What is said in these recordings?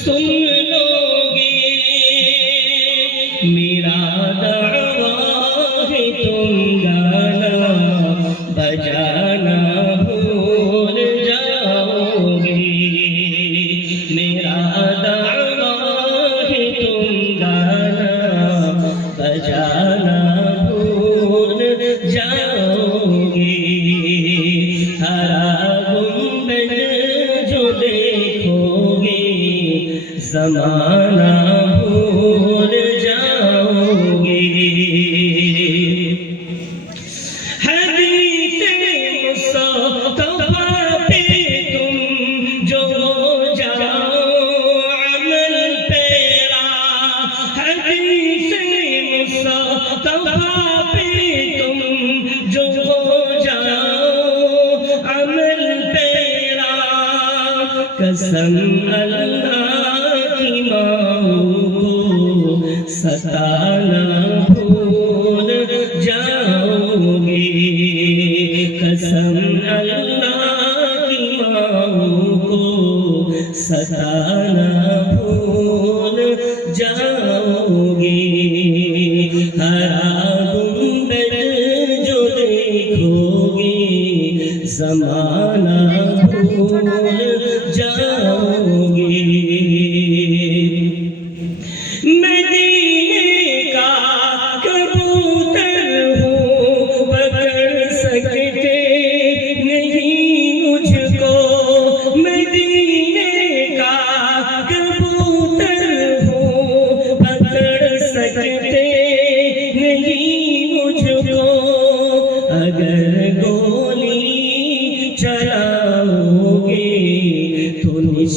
सुन लोगे मेरा ज़मान भगे हरणीस मूस कबाबी तुम تم جو, جو جاؤ عمل پیرا قسم ससान भूल گی ہر ससान भूल जओगे हराम बेलझुलिखोगे समान भूल जओ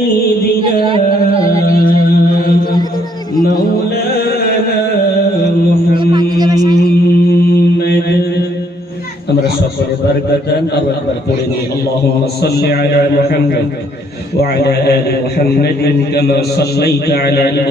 سيدنا مولانا محمد امر على محمد وعلى ال محمد كما صليت على الوحمد.